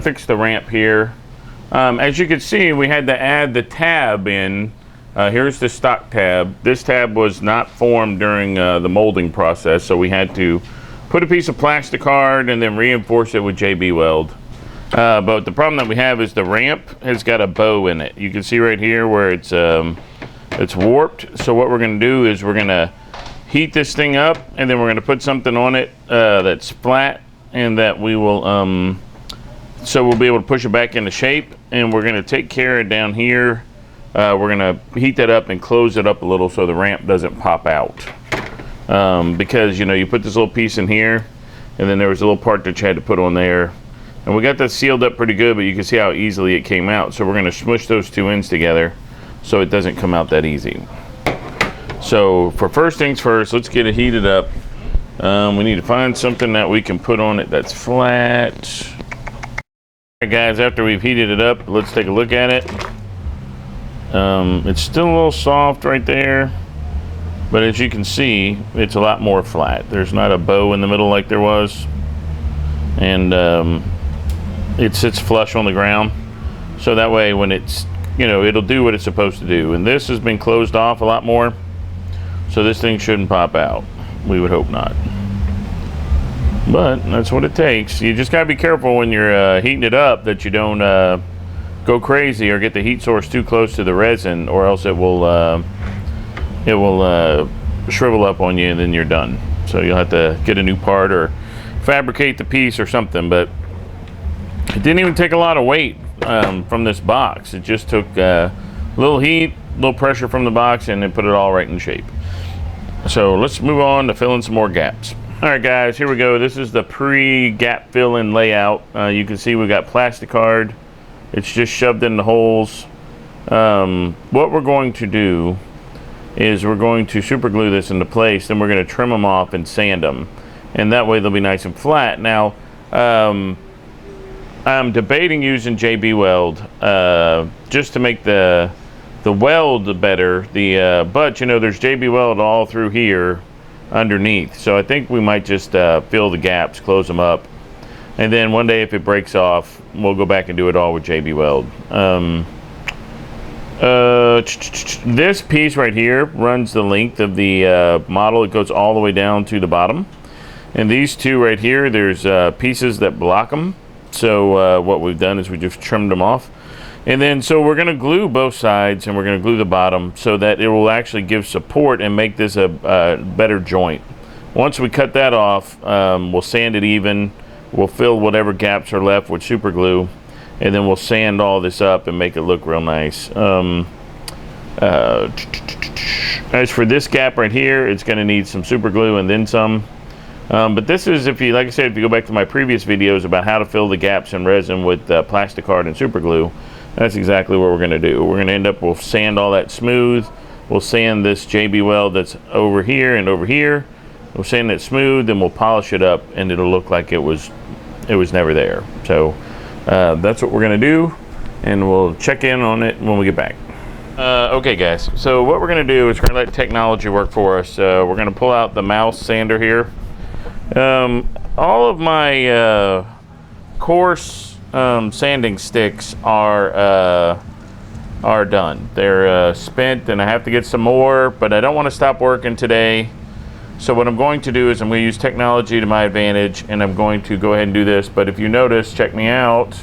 to fix the ramp here. As you can see, we had to add the tab in. Here's the stock tab. This tab was not formed during the molding process, so we had to put a piece of plastic card and then reinforce it with JB Weld. But the problem that we have is the ramp has got a bow in it. You can see right here where it's warped. So what we're going to do is we're going to heat this thing up, and then we're going to put something on it that's flat, and that we will so we'll be able to push it back into shape. And we're going to take care of down here. We're going to heat that up and close it up a little so the ramp doesn't pop out. Because, you know, you put this little piece in here, and then there was a little part that you had to put on there. And we got that sealed up pretty good, but you can see how easily it came out. So we're going to smush those two ends together so it doesn't come out that easy. So for first things first, let's get it heated up. We need to find something that we can put on it that's flat. All right, guys, after we've heated it up, let's take a look at it. It's still a little soft right there, but as you can see, it's a lot more flat. There's not a bow in the middle like there was, and it sits flush on the ground, so that way when it's, you know, it'll do what it's supposed to do. And this has been closed off a lot more, so this thing shouldn't pop out. We would hope not, but that's what it takes. You just gotta be careful when you're heating it up that you don't go crazy or get the heat source too close to the resin, or else it will shrivel up on you and then you're done. So you'll have to get a new part or fabricate the piece or something. But it didn't even take a lot of weight from this box. It just took a little heat, little pressure from the box, and then put it all right in shape. So let's move on to fill in some more gaps. All right, guys, here we go. This is the pre-gap fill-in layout. You can see we got plastic card. It's just shoved in the holes. What we're going to do is we're going to super glue this into place, then we're going to trim them off and sand them, and that way they'll be nice and flat. Now I'm debating using JB Weld just to make the weld better. But you know, there's JB Weld all through here underneath, so I think we might just fill the gaps, close them up, and then one day if it breaks off, we'll go back and do it all with JB Weld. This piece right here runs the length of the model. It goes all the way down to the bottom, and these two right here, there's pieces that block them. So what we've done is we just trimmed them off, and then so we're going to glue both sides, and we're going to glue the bottom so that it will actually give support and make this a better joint. Once we cut that off, we'll sand it even. We'll fill whatever gaps are left with super glue, and then we'll sand all this up and make it look real nice. As for this gap right here, it's going to need some super glue and then some. But this is, if you, like I said, if you go back to my previous videos about how to fill the gaps in resin with plastic card and super glue, that's exactly what we're going to do. We're going to end up, we'll sand all that smooth. We'll sand this JB Weld that's over here and over here. We'll sand it smooth, then we'll polish it up, and it'll look like it was never there. So that's what we're going to do, and we'll check in on it when we get back. Okay, guys, so what we're going to do is we're going to let technology work for us. We're going to pull out the mouse sander here. All of my coarse sanding sticks are done. They're spent, and I have to get some more, but I don't want to stop working today. So what I'm going to do is I'm going to use technology to my advantage, and I'm going to go ahead and do this. But if you notice, check me out.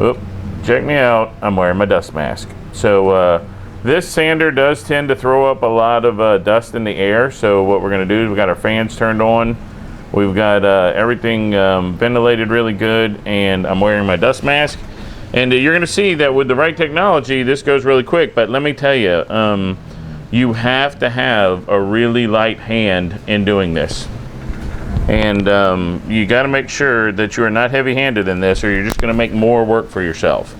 Oop, check me out. I'm wearing my dust mask. So this sander does tend to throw up a lot of dust in the air. So what we're going to do is we got our fans turned on. We've got everything ventilated really good, and I'm wearing my dust mask. And you're going to see that with the right technology, this goes really quick. But let me tell you, you have to have a really light hand in doing this. And you got to make sure that you are not heavy-handed in this, or you're just going to make more work for yourself.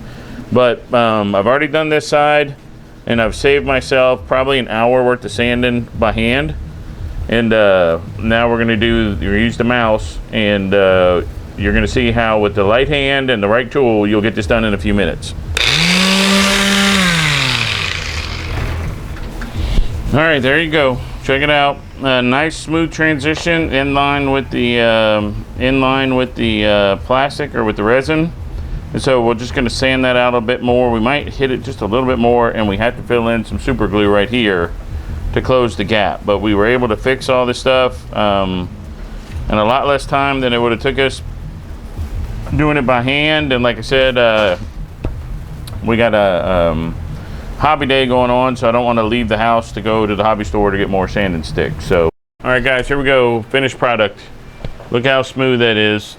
But I've already done this side, and I've saved myself probably an hour worth of sanding by hand. And now we're going to use the mouse, and you're going to see how with the light hand and the right tool, you'll get this done in a few minutes. All right, there you go. Check it out. a nice smooth transition in line with the plastic or with the resin. And so we're just going to sand that out a bit more. We might hit it just a little bit more, and we have to fill in some super glue right here to close the gap. But we were able to fix all this stuff in a lot less time than it would have took us doing it by hand. And like I said, we got a hobby day going on, so I don't want to leave the house to go to the hobby store to get more sand and stick. So, all right, guys, here we go. Finished product. Look how smooth that is.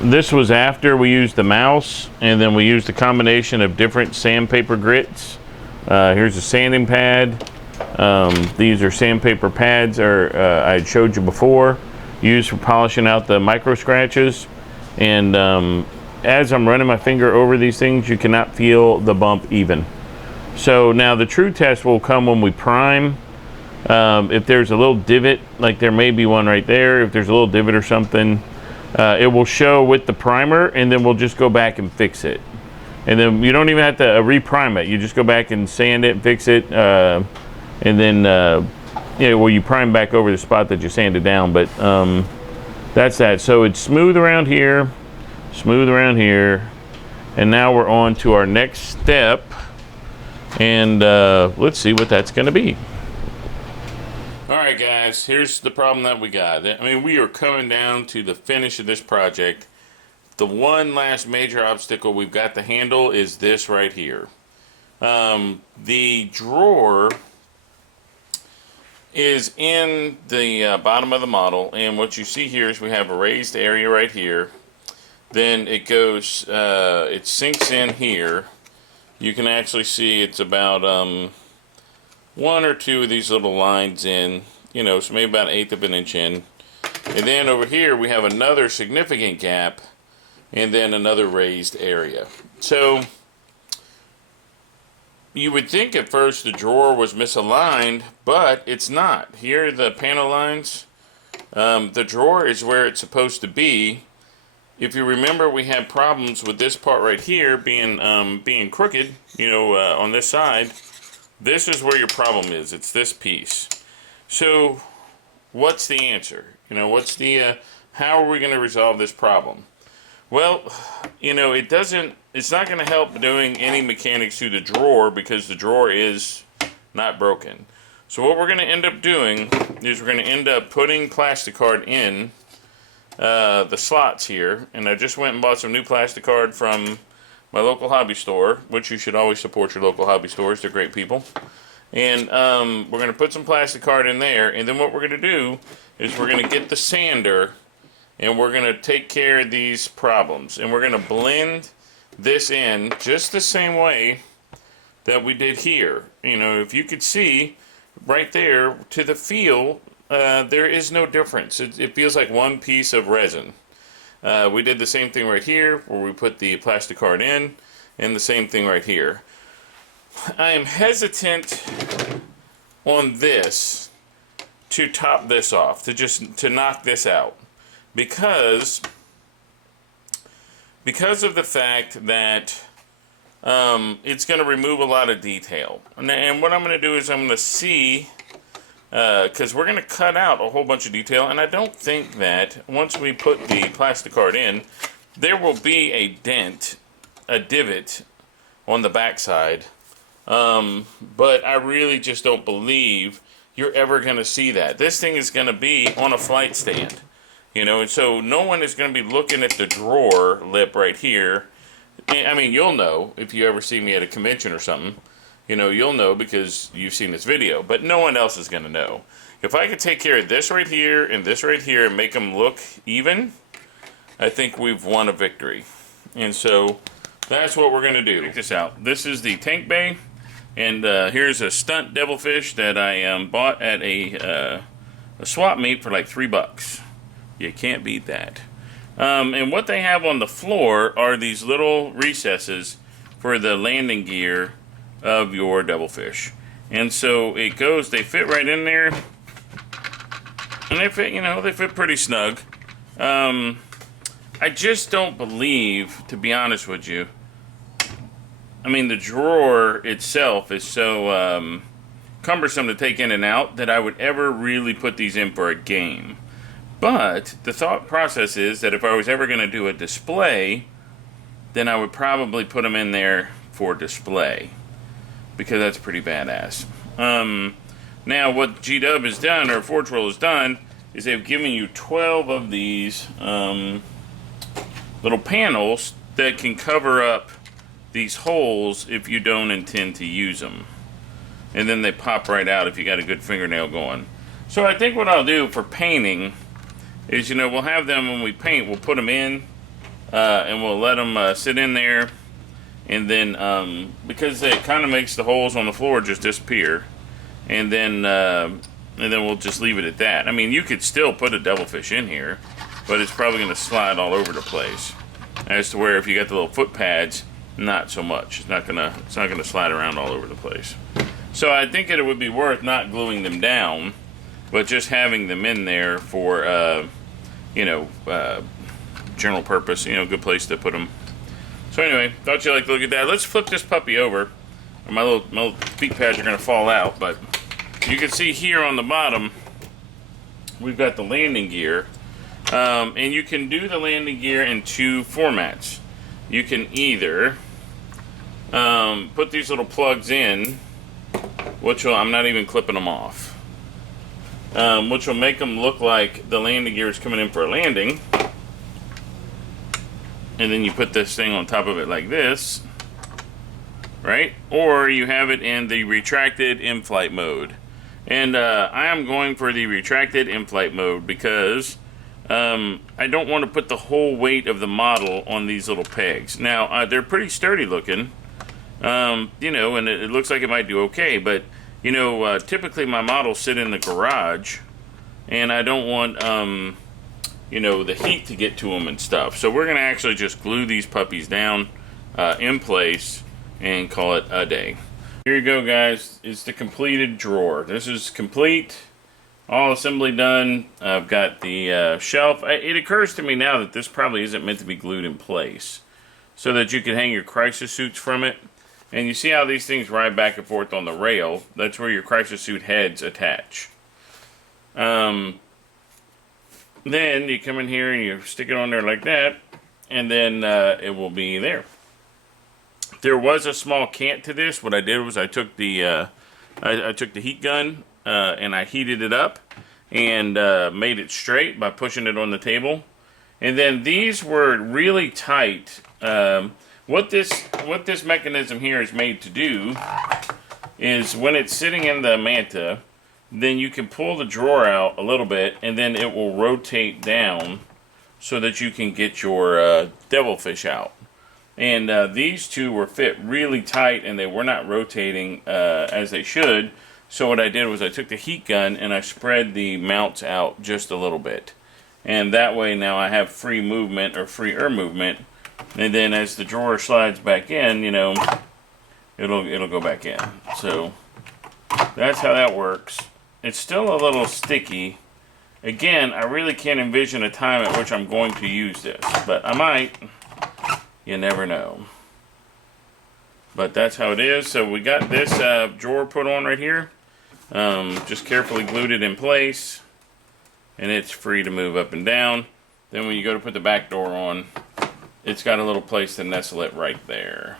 This was after we used the mouse, and then we used a combination of different sandpaper grits. Here's a sanding pad. These are sandpaper pads, I had showed you before, used for polishing out the micro scratches. And as I'm running my finger over these things, you cannot feel the bump even. So now the true test will come when we prime. If there's a little divot, like there may be one right there, if there's a little divot or something, it will show with the primer, and then we'll just go back and fix it. And then you don't even have to reprime it. You just go back and sand it, fix it, and then well, you prime back over the spot that you sanded down. But that's that. So it's smooth around here, and now we're on to our next step, and let's see what that's going to be. Alright guys, here's the problem that we got. I mean, we are coming down to the finish of this project. The one last major obstacle we've got to handle is this right here. The drawer is in the bottom of the model, and what you see here is we have a raised area right here. Then it goes, it sinks in here. You can actually see it's about one or two of these little lines in, so maybe about 1/8 of an inch in. And then over here we have another significant gap, and then another raised area. So you would think at first the drawer was misaligned, but it's not. Here are the panel lines. The drawer is where it's supposed to be. If you remember, we had problems with this part right here being crooked, on this side. This is where your problem is. It's this piece. So what's the answer? How are we going to resolve this problem? Well, it's not going to help doing any mechanics to the drawer, because the drawer is not broken. So what we're going to end up doing is we're going to end up putting Plasticard in the slots here. And I just went and bought some new Plasticard from my local hobby store, which you should always support your local hobby stores. They're great people. And we're going to put some Plasticard in there, and then what we're going to do is we're going to get the sander, and we're going to take care of these problems. And we're going to blend this in just the same way that we did here. If you could see right there to the feel, there is no difference. It feels like one piece of resin. We did the same thing right here where we put the Plasticard in, and the same thing right here. I am hesitant on this to top this off, to knock this out, because of the fact that it's going to remove a lot of detail. And what I'm going to do is I'm going to see, because we're going to cut out a whole bunch of detail, and I don't think that once we put the Plasticard in, there will be a dent, a divot on the backside. But I really just don't believe you're ever going to see that. This thing is going to be on a flight stand, and so no one is going to be looking at the drawer lip right here. I mean, you'll know if you ever see me at a convention or something. You'll know because you've seen this video, but no one else is going to know. If I could take care of this right here and this right here and make them look even, I think we've won a victory. And so that's what we're going to do. Check this out. This is the tank bay, and here's a stunt devilfish that I bought at a swap meet for like $3. You can't beat that. And what they have on the floor are these little recesses for the landing gear of your devilfish. And so it goes, they fit right in there, and they fit, they fit pretty snug. I just don't believe, to be honest with you, I mean, the drawer itself is so, cumbersome to take in and out that I would ever really put these in for a game. But the thought process is that if I was ever going to do a display, then I would probably put them in there for display, because that's pretty badass. Now what G-Dub has done, or Forge World has done, is they've given you 12 of these little panels that can cover up these holes if you don't intend to use them. And then they pop right out if you got a good fingernail going. So I think what I'll do for painting is, we'll have them when we paint, we'll put them in, and we'll let them sit in there. And then, because it kind of makes the holes on the floor just disappear. And then we'll just leave it at that. I mean, you could still put a devilfish in here, but it's probably going to slide all over the place. As to where if you got the little foot pads, not so much. It's not gonna slide around all over the place. So I think that it would be worth not gluing them down, but just having them in there for general purpose. Good place to put them. So anyway, thought you'd like to look at that. Let's flip this puppy over. My little feet pads are gonna fall out, but you can see here on the bottom we've got the landing gear. And you can do the landing gear in two formats. You can either put these little plugs in, which I'm not even clipping them off, which will make them look like the landing gear is coming in for a landing. And then you put this thing on top of it like this, right? Or you have it in the retracted in-flight mode. And I am going for the retracted in-flight mode because I don't want to put the whole weight of the model on these little pegs. Now, they're pretty sturdy looking, and it looks like it might do okay, but, typically my models sit in the garage, and I don't want, the heat to get to them and stuff. So we're going to actually just glue these puppies down in place and call it a day. Here you go, guys. It's the completed drawer. This is complete. All assembly done. I've got the shelf. It occurs to me now that this probably isn't meant to be glued in place, so that you can hang your crisis suits from it. And you see how these things ride back and forth on the rail? That's where your crisis suit heads attach. Then you come in here and you stick it on there like that, and then it will be there. There was a small cant to this. What I did was I took the I took the heat gun and I heated it up and made it straight by pushing it on the table. And then these were really tight. What this mechanism here is made to do is when it's sitting in the Manta, then you can pull the drawer out a little bit and then it will rotate down so that you can get your devilfish out. And these two were fit really tight and they were not rotating as they should. So what I did was I took the heat gun and I spread the mounts out just a little bit. And that way now I have free movement, or freer movement. And then as the drawer slides back in, it'll go back in. So that's how that works. It's still a little sticky. Again, I really can't envision a time at which I'm going to use this, but I might. You never know. But that's how it is. So we got this drawer put on right here. Just carefully glued it in place, and it's free to move up and down. Then when you go to put the back door on, it's got a little place to nestle it right there.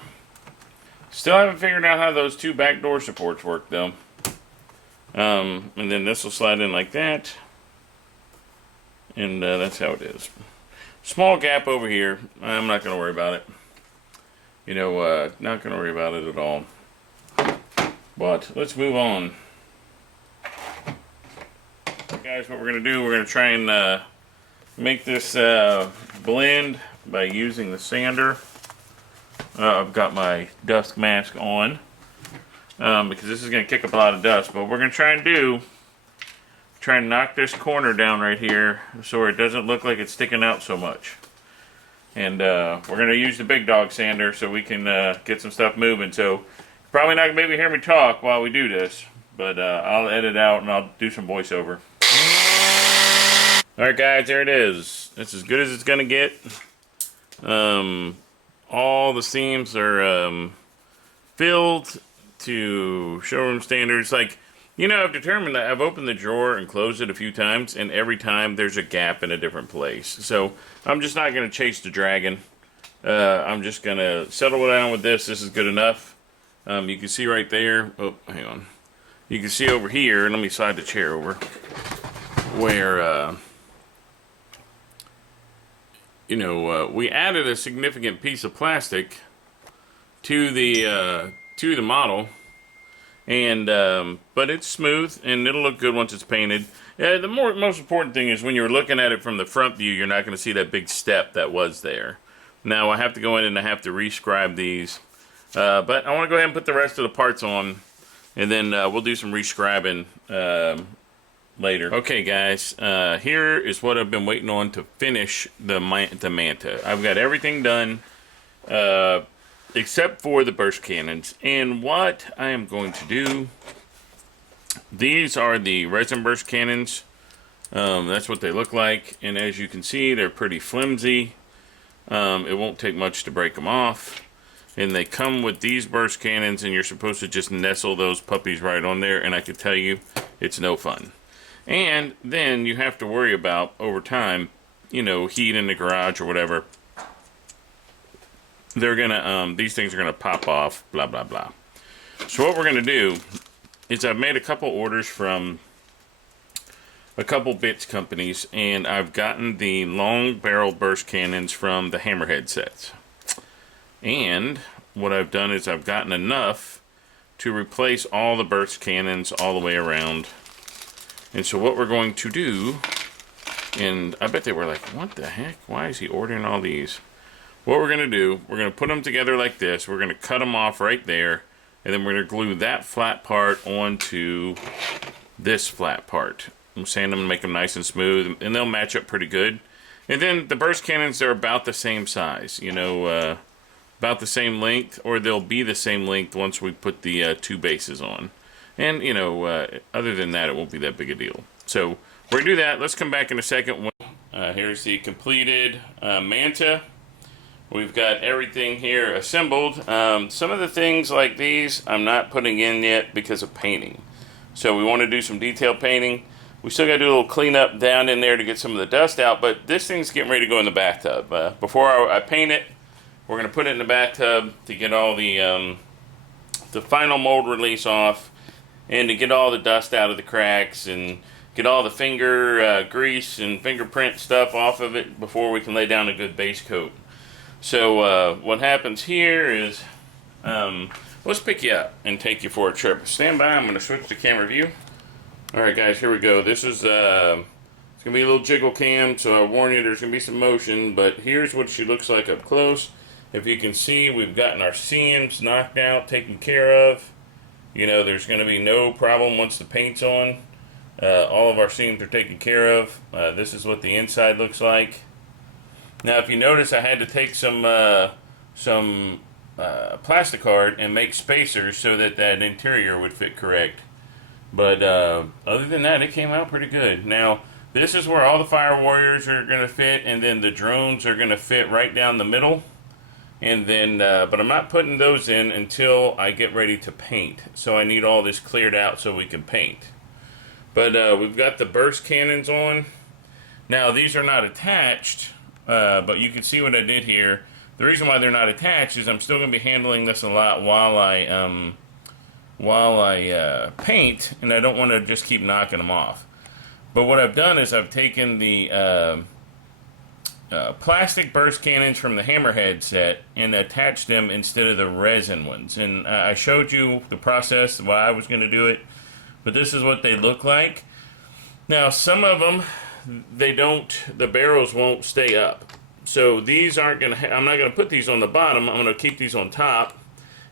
Still haven't figured out how those two back door supports work though. And then this will slide in like that, and that's how it is. Small gap over here. I'm not going to worry about it. Not going to worry about it at all. But let's move on. Guys, what we're going to do, we're going to try and make this blend by using the sander. I've got my dust mask on because this is going to kick up a lot of dust. But what we're going to try and knock this corner down right here so it doesn't look like it's sticking out so much. And we're going to use the big dog sander so we can get some stuff moving. So probably not going to be able to hear me talk while we do this, but I'll edit out and I'll do some voiceover. Alright guys, there it is. It's as good as it's going to get. All the seams are filled to showroom standards. Like You know, I've determined that I've opened the drawer and closed it a few times, and every time there's a gap in a different place. So I'm just not going to chase the dragon. I'm just going to settle down with this. This is good enough. You can see right there. Oh, hang on. You can see over here, and let me slide the chair over, where, you know, we added a significant piece of plastic to the model. And but it's smooth, and it'll look good once it's painted. The most important thing is when you're looking at it from the front view, you're not going to see that big step that was there. Now I have to go in and I have to rescribe these, but I want to go ahead and put the rest of the parts on, and then we'll do some rescribing later. Okay, guys, here is what I've been waiting on to finish the Manta. I've got everything done. Except for the burst cannons. And what I am going to do, these are the resin burst cannons. That's what they look like, and as you can see, they're pretty flimsy. It won't take much to break them off, and they come with these burst cannons, and you're supposed to just nestle those puppies right on there, and I can tell you, it's no fun. And then you have to worry about, over time, you know, heat in the garage or whatever. They're gonna, these things are gonna pop off, blah, blah, blah. So what we're gonna do is I've made a couple orders from a couple bits companies, and I've gotten the long barrel burst cannons from the Hammerhead sets. And what I've done is I've gotten enough to replace all the burst cannons all the way around. And so what we're going to do, and I bet they were like, what the heck? Why is he ordering all these? What we're going to do, we're going to put them together like this. We're going to cut them off right there, and then we're going to glue that flat part onto this flat part. I'm sanding them and make them nice and smooth, and they'll match up pretty good. And then the burst cannons are about the same size, you know, about the same length, or they'll be the same length once we put the two bases on. And, you know, other than that, it won't be that big a deal. So we're going to do that. Let's come back in a second. Here's the completed Manta. We've got everything here assembled. Some of the things like these I'm not putting in yet because of painting. So we want to do some detail painting. We still got to do a little cleanup down in there to get some of the dust out, but this thing's getting ready to go in the bathtub. Before I paint it, we're going to put it in the bathtub to get all the final mold release off, and to get all the dust out of the cracks and get all the finger grease and fingerprint stuff off of it before we can lay down a good base coat. So what happens here is, let's pick you up and take you for a trip. Stand by, I'm going to switch to camera view. Alright guys, here we go. This is, it's going to be a little jiggle cam, so I warn you there's going to be some motion, but here's what she looks like up close. If you can see, we've gotten our seams knocked out, taken care of. You know, there's going to be no problem once the paint's on. All of our seams are taken care of. This is what the inside looks like. Now, if you notice, I had to take some plasticard and make spacers so that that interior would fit correct. But other than that, it came out pretty good. Now, this is where all the fire warriors are going to fit, and then the drones are going to fit right down the middle. And then, but I'm not putting those in until I get ready to paint. So I need all this cleared out so we can paint. But we've got the burst cannons on. Now, these are not attached. But you can see what I did here. The reason why they're not attached is I'm still going to be handling this a lot while I paint, and I don't want to just keep knocking them off. But what I've done is I've taken the plastic burst cannons from the Hammerhead set and attached them instead of the resin ones. And I showed you the process, why I was going to do it. But this is what they look like. Now, some of them, the barrels won't stay up. So these aren't going to, I'm not going to put these on the bottom, I'm going to keep these on top.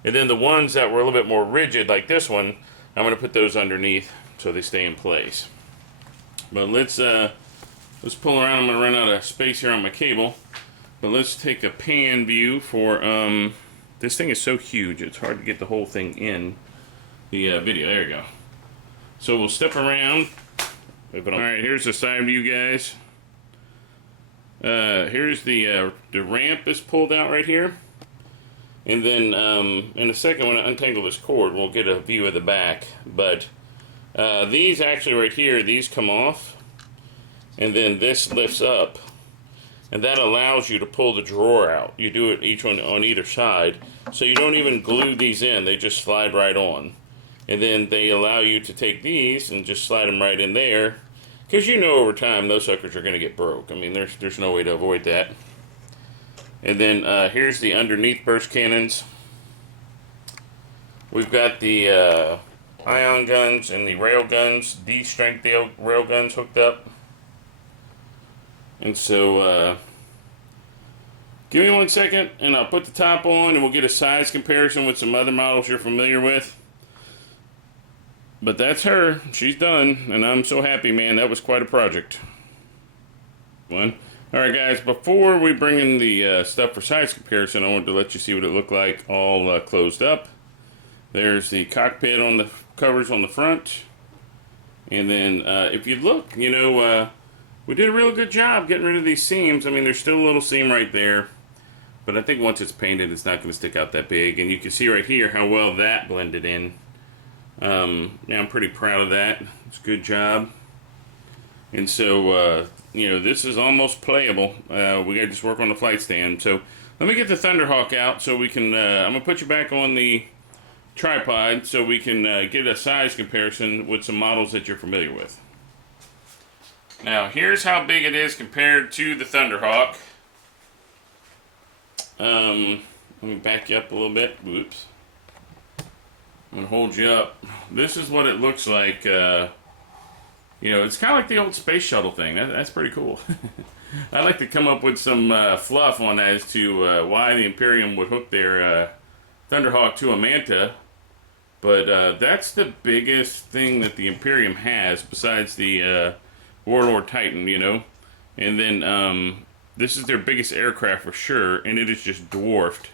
And then the ones that were a little bit more rigid, like this one, I'm going to put those underneath so they stay in place. But let's pull around. I'm going to run out of space here on my cable. But let's take a pan view for, this thing is so huge, it's hard to get the whole thing in the video. There you go. So we'll step around. Alright, here's the side view, guys. Here's the ramp is pulled out right here. And then in a second, when I untangle this cord, we'll get a view of the back. But These actually right here, these come off, and then this lifts up, and that allows you to pull the drawer out. You do it each one on either side, so you don't even glue these in, they just slide right on. And then they allow you to take these and just slide them right in there, because you know over time those suckers are going to get broke. I mean, there's no way to avoid that. And then here's the underneath burst cannons. We've got the ion guns and the rail guns, D-strength rail guns hooked up. And so, give me 1 second and I'll put the top on and we'll get a size comparison with some other models you're familiar with. But that's her. She's done, and I'm so happy, man. That was quite a project. Alright guys, before we bring in the stuff for size comparison, I wanted to let you see what it looked like all closed up. There's the cockpit on the covers on the front. And then, if you look, you know, we did a real good job getting rid of these seams. I mean, there's still a little seam right there. But I think once it's painted, it's not going to stick out that big. And you can see right here how well that blended in. Yeah, I'm pretty proud of that. It's a good job. And so, you know, this is almost playable. We got to just work on the flight stand. So, let me get the Thunderhawk out so we can, I'm going to put you back on the tripod so we can get a size comparison with some models that you're familiar with. Now, here's how big it is compared to the Thunderhawk. Let me back you up a little bit. Whoops. I'm going to hold you up. This is what it looks like. You know, it's kind of like the old space shuttle thing. That's pretty cool. I'd like to come up with some fluff on as to why the Imperium would hook their Thunderhawk to a Manta. But that's the biggest thing that the Imperium has besides the Warlord Titan, you know. And then this is their biggest aircraft for sure, and it is just dwarfed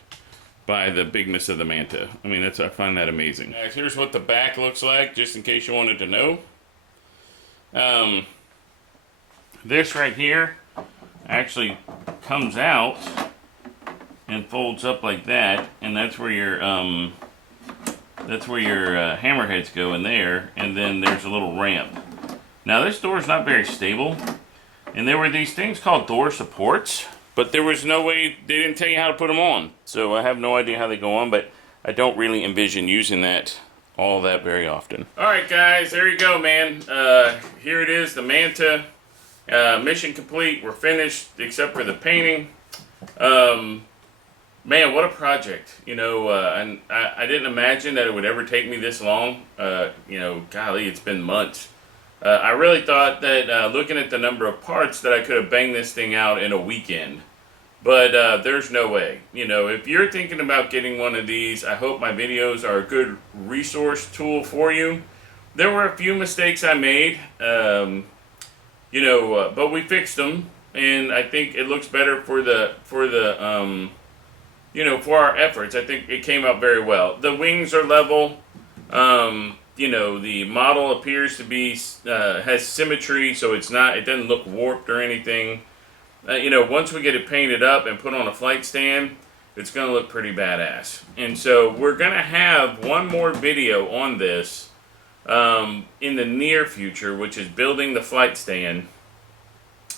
by the bigness of the Manta. I mean, I find that amazing. Guys, here's what the back looks like, just in case you wanted to know. This right here actually comes out and folds up like that, and that's where your hammerheads go in there, and then there's a little ramp. Now this door is not very stable, and there were these things called door supports, but there was no way, they didn't tell you how to put them on. So I have no idea how they go on, but I don't really envision using that all that very often. Alright guys, there you go, man. Here it is, the Manta. Mission complete. We're finished, except for the painting. Man, what a project. You know, and I didn't imagine that it would ever take me this long. You know, golly, it's been months. I really thought that looking at the number of parts that I could have banged this thing out in a weekend. But there's no way. You know, if you're thinking about getting one of these, I hope my videos are a good resource tool for you. There were a few mistakes I made, you know, but we fixed them, and I think it looks better for the you know, for our efforts. I think it came out very well. The wings are level. You know, the model appears to be has symmetry, so it doesn't look warped or anything. You know, once we get it painted up and put on a flight stand, it's going to look pretty badass. And so we're going to have one more video on this in the near future, which is building the flight stand.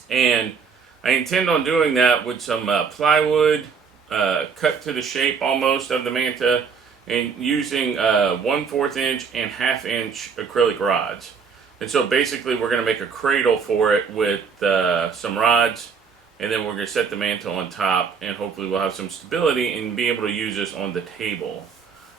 And I intend on doing that with some plywood, cut to the shape almost of the Manta, and using 1/4 inch and 1/2 inch acrylic rods. And so basically we're going to make a cradle for it with some rods, and then we're going to set the Manta on top, and hopefully we'll have some stability and be able to use this on the table.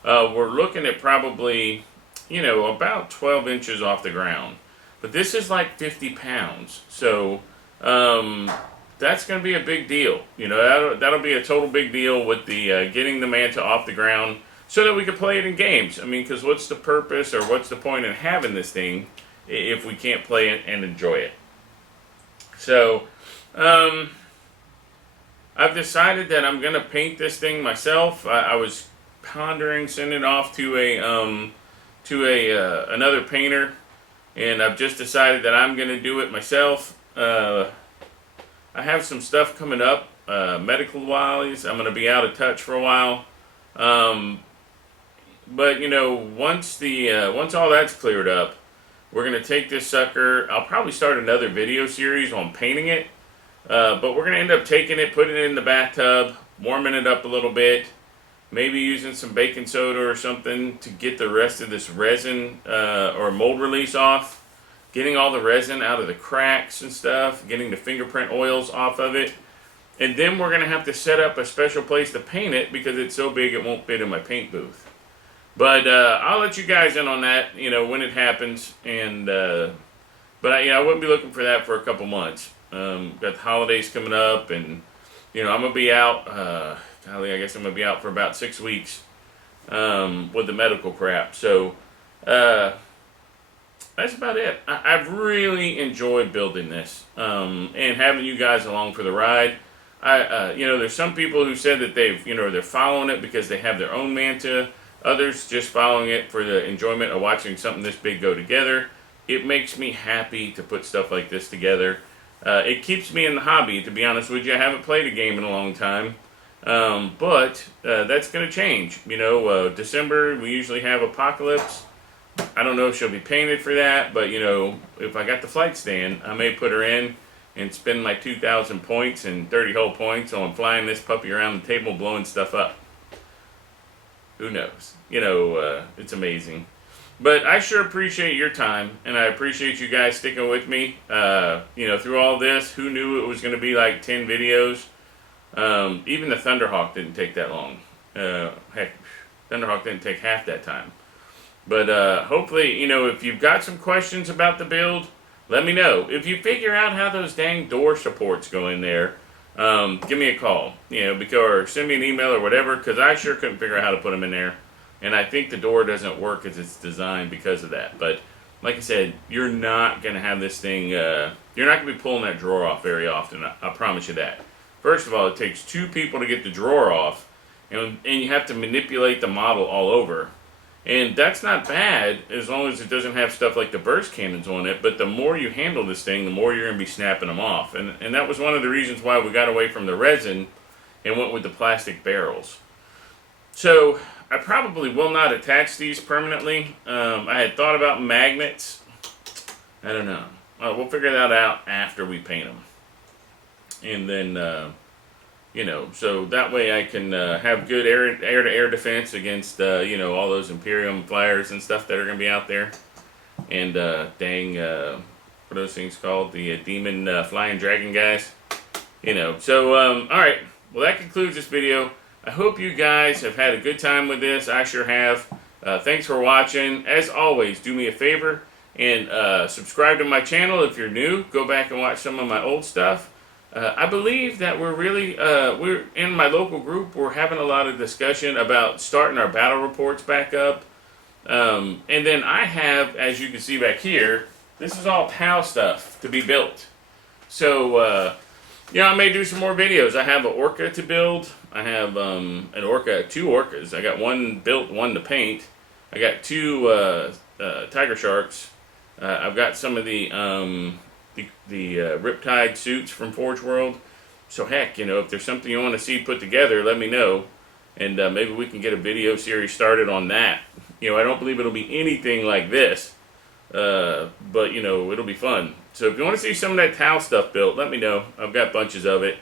We're looking at probably, you know, about 12 inches off the ground. But this is like 50 pounds. So that's going to be a big deal. You know, that'll be a total big deal with the getting the Manta off the ground so that we can play it in games. I mean, because what's the purpose or what's the point in having this thing if we can't play it and enjoy it? So, I've decided that I'm going to paint this thing myself. I was pondering sending it off to another painter, and I've just decided that I'm going to do it myself. I have some stuff coming up, medical-wise. I'm going to be out of touch for a while. But you know, once all that's cleared up, We're going to take this sucker. I'll probably start another video series on painting it. But we're going to end up taking it, putting it in the bathtub, warming it up a little bit, maybe using some baking soda or something to get the rest of this resin or mold release off, getting all the resin out of the cracks and stuff, getting the fingerprint oils off of it. And then we're going to have to set up a special place to paint it because it's so big it won't fit in my paint booth. But I'll let you guys in on that, when it happens. And but I wouldn't be looking for that for a couple months. Got the holidays coming up, and I'm gonna be out. I guess I'm gonna be out for about 6 weeks with the medical crap. So that's about it. I've really enjoyed building this and having you guys along for the ride. There's some people who said that they're following it because they have their own Manta. Others just following it for the enjoyment of watching something this big go together. It makes me happy to put stuff like this together. It keeps me in the hobby, to be honest with you. I haven't played a game in a long time. But that's going to change. December, we usually have Apocalypse. I don't know if she'll be painted for that, but, if I got the flight stand, I may put her in and spend my 2,000 points and 30 hull points on flying this puppy around the table, blowing stuff up. Who knows? It's amazing. But I sure appreciate your time, and I appreciate you guys sticking with me, through all this. Who knew it was going to be like 10 videos? Even the Thunderhawk didn't take that long. Heck, Thunderhawk didn't take half that time. But hopefully, if you've got some questions about the build, let me know. If you figure out how those dang door supports go in there, give me a call, or send me an email or whatever, because I sure couldn't figure out how to put them in there. And I think the door doesn't work as it's designed because of that. But like I said, you're not going to have this thing, you're not going to be pulling that drawer off very often. I promise you that. First of all, it takes 2 people to get the drawer off, and you have to manipulate the model all over. And that's not bad as long as it doesn't have stuff like the burst cannons on it. But the more you handle this thing, the more you're going to be snapping them off. And that was one of the reasons why we got away from the resin and went with the plastic barrels. So I probably will not attach these permanently. I had thought about magnets. I don't know. We'll figure that out after we paint them. And then, so that way I can have good air-to-air defense against, all those Imperium flyers and stuff that are going to be out there. And, what are those things called? The demon flying dragon guys. So, all right. Well, that concludes this video. I hope you guys have had a good time with this. I sure have. Thanks for watching. As always, do me a favor and subscribe to my channel if you're new. Go back and watch some of my old stuff. I believe that we're in my local group, we're having a lot of discussion about starting our battle reports back up. And then I have, as you can see back here, this is all Tau stuff to be built. So, I may do some more videos. I have an orca to build. I have 2 orcas. I got one built, one to paint. I got 2 tiger sharks. I've got some of the Riptide suits from Forge World. So heck, if there's something you want to see put together, let me know. And maybe we can get a video series started on that. I don't believe it'll be anything like this. But, it'll be fun. So if you want to see some of that Tau stuff built, let me know. I've got bunches of it.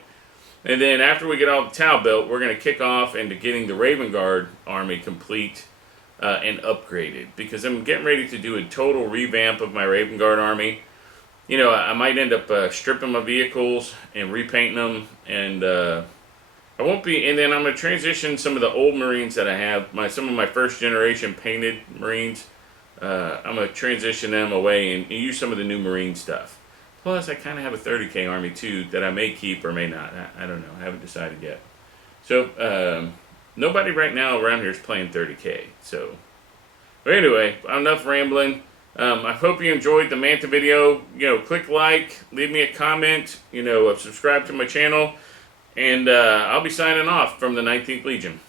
And then after we get all the Tau built, we're going to kick off into getting the Raven Guard army complete and upgraded. Because I'm getting ready to do a total revamp of my Raven Guard army. I might end up stripping my vehicles and repainting them. And I won't be... And then I'm going to transition some of the old Marines that I have. Some of my first generation painted Marines. I'm going to transition them away and use some of the new Marine stuff. Plus, I kind of have a 30k army too that I may keep or may not. I don't know. I haven't decided yet. So, nobody right now around here is playing 30k. So, but anyway, enough rambling. I hope you enjoyed the Manta video. Click like, leave me a comment, subscribe to my channel. And I'll be signing off from the 19th Legion.